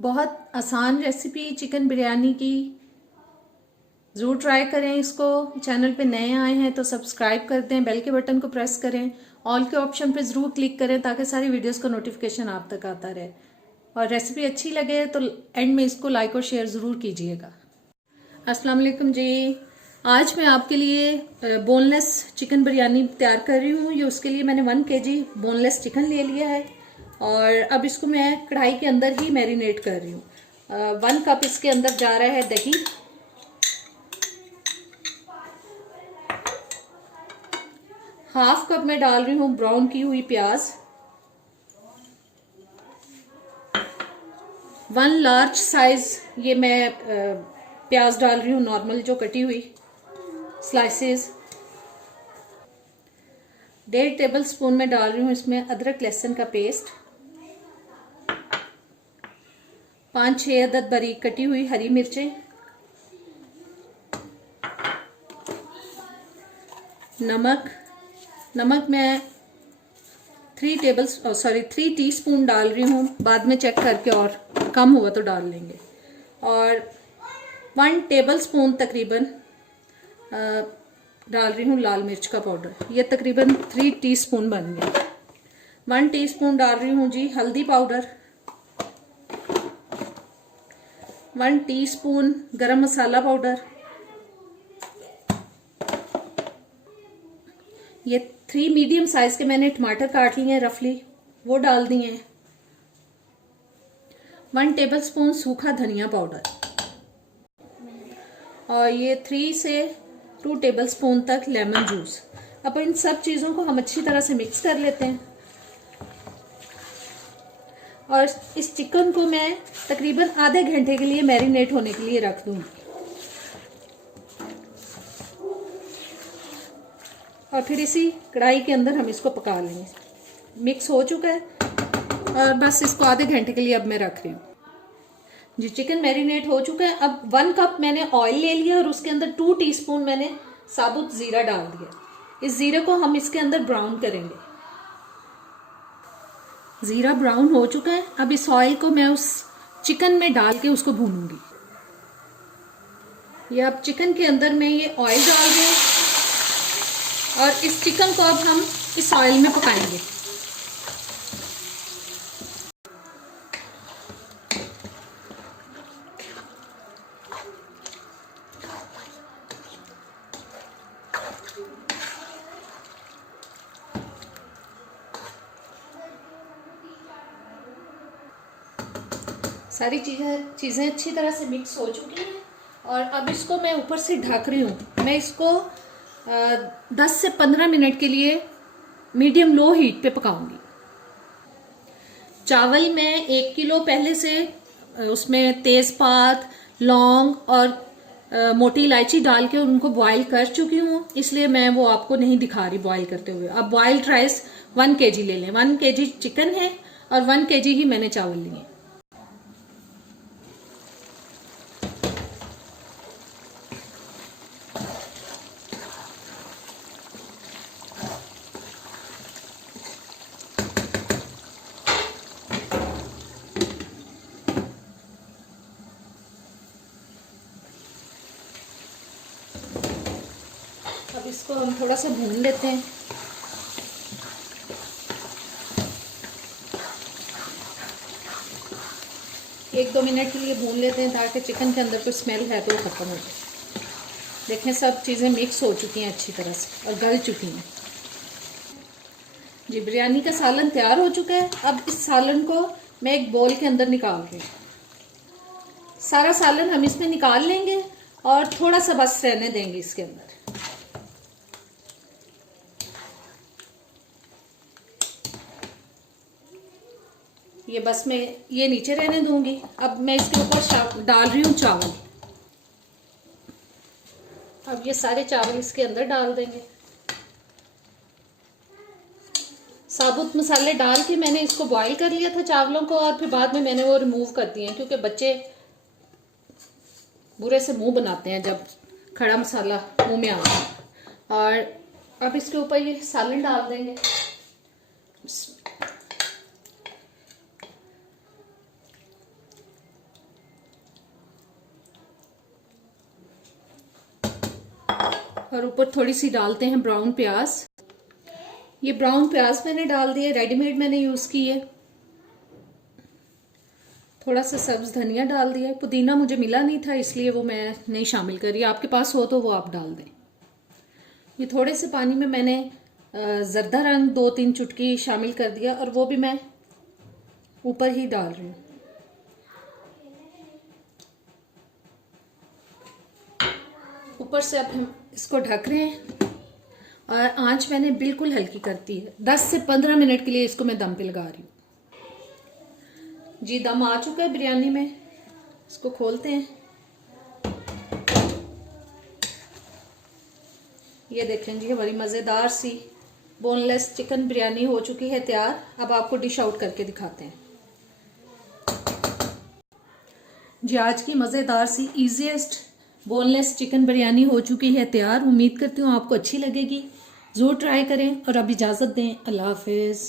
बहुत आसान recipe chicken biryani की, ज़रूर ट्राई करें इसको। चैनल पे नए आए हैं तो सब्सक्राइब कर दें, बेल के बटन को प्रेस करें, ऑल के ऑप्शन पे ज़रूर क्लिक करें ताकि सारी वीडियोस का नोटिफिकेशन आप तक आता रहे। और रेसिपी अच्छी लगे तो एंड में इसको लाइक और शेयर ज़रूर कीजिएगा। अस्सलाम वालेकुम जी। आज मैं आपके लिए बोनलेस चिकन बिरयानी तैयार कर रही हूँ। ये उसके लिए मैंने 1 kg बोनलेस चिकन ले लिया है और अब इसको मैं कढ़ाई के अंदर ही मैरिनेट कर रही हूँ। 1 कप इसके अंदर जा रहा है दही, 1/2 कप मैं डाल रही हूँ ब्राउन की हुई प्याज, 1 लार्ज साइज ये मैं प्याज डाल रही हूँ, नॉर्मल जो कटी हुई स्लाइसेस। 1.5 टेबल स्पून में डाल रही हूँ इसमें अदरक लहसुन का पेस्ट, 5-6 अदद बारीक कटी हुई हरी मिर्चें, नमक मैं 3 टीस्पून डाल रही हूँ, बाद में चेक करके और कम हुआ तो डाल लेंगे। और 1 टेबल स्पून तकरीबन डाल रही हूँ लाल मिर्च का पाउडर। ये तकरीबन 3 टीस्पून बन गया। 1 टीस्पून डाल रही हूँ जी हल्दी पाउडर, 1 टीस्पून गरम मसाला पाउडर, ये 3 मीडियम साइज के मैंने टमाटर काट लिए हैं रफली, वो डाल दिए हैं। 1 टेबल स्पून सूखा धनिया पाउडर और ये 3 से 2 टेबल स्पून तक लेमन जूस। अब इन सब चीज़ों को हम अच्छी तरह से मिक्स कर लेते हैं और इस चिकन को मैं तकरीबन आधे घंटे के लिए मैरिनेट होने के लिए रख दूंगी और फिर इसी कढ़ाई के अंदर हम इसको पका लेंगे। मिक्स हो चुका है और बस इसको आधे घंटे के लिए अब मैं रख रही हूँ जी। चिकन मैरिनेट हो चुका है। अब 1 कप मैंने ऑयल ले लिया और उसके अंदर 2 टीस्पून मैंने साबुत जीरा डाल दिया। इस जीरे को हम इसके अंदर ब्राउन करेंगे। जीरा ब्राउन हो चुका है। अब इस ऑयल को मैं उस चिकन में डाल के उसको भूनूंगी। ये अब चिकन के अंदर मैं ये ऑयल डाल दूँ और इस चिकन को अब हम इस ऑयल में पकाएंगे। सारी चीज़ें अच्छी तरह से मिक्स हो चुकी हैं और अब इसको मैं ऊपर से ढक रही हूँ। मैं इसको 10 से 15 मिनट के लिए मीडियम लो हीट पे पकाऊंगी। चावल मैं 1 किलो पहले से उसमें तेज़पात, लौंग और मोटी इलायची डाल के उनको बॉईल कर चुकी हूँ, इसलिए मैं वो आपको नहीं दिखा रही बॉईल करते हुए। अब बॉइल्ड राइस 1 kg ले लें। 1 kg चिकन है और 1 kg ही मैंने चावल लिए। अब इसको हम थोड़ा सा भून लेते हैं। एक 2 मिनट के लिए भून लेते हैं ताकि चिकन के अंदर कोई स्मेल है तो वो ख़त्म हो जाए। देखें सब चीज़ें मिक्स हो चुकी हैं अच्छी तरह से और गल चुकी हैं जी। बिरयानी का सालन तैयार हो चुका है। अब इस सालन को मैं एक बोल के अंदर निकाल रही हूँ। सारा सालन हम इसमें निकाल लेंगे और थोड़ा सा बस रहने देंगे इसके अंदर। ये बस मैं ये नीचे रहने दूंगी। अब मैं इसके ऊपर डाल रही हूँ चावल। अब ये सारे चावल इसके अंदर डाल देंगे। साबुत मसाले डाल के मैंने इसको बॉईल कर लिया था चावलों को और फिर बाद में मैंने वो रिमूव कर दिए क्योंकि बच्चे बुरे से मुंह बनाते हैं जब खड़ा मसाला मुंह में आता है। और अब इसके ऊपर ये सालन डाल देंगे। और ऊपर थोड़ी सी डालते हैं ब्राउन प्याज। ये ब्राउन प्याज मैंने डाल दिए, रेडीमेड मैंने यूज की है। थोड़ा सा सब्ज धनिया डाल दिया, पुदीना मुझे मिला नहीं था इसलिए वो मैं नहीं शामिल करी, आपके पास हो तो वो आप डाल दें। ये थोड़े से पानी में मैंने जर्दा रंग 2-3 चुटकी शामिल कर दिया और वो भी मैं ऊपर ही डाल रही हूँ। ऊपर से अब हम इसको ढक रहे हैं और आंच मैंने बिल्कुल हल्की करती है। 10 से 15 मिनट के लिए इसको मैं दम पे लगा रही हूँ। जी दम आ चुका है बिरयानी में, इसको खोलते हैं। ये देखें जी, हमारी मज़ेदार सी बोनलेस चिकन बिरयानी हो चुकी है तैयार। अब आपको डिश आउट करके दिखाते हैं। जी आज की मज़ेदार सी इजीएस्ट बोनलेस चिकन बिरयानी हो चुकी है तैयार। उम्मीद करती हूँ आपको अच्छी लगेगी, ज़रूर ट्राई करें और अब इजाज़त दें। अल्लाह हाफिज़।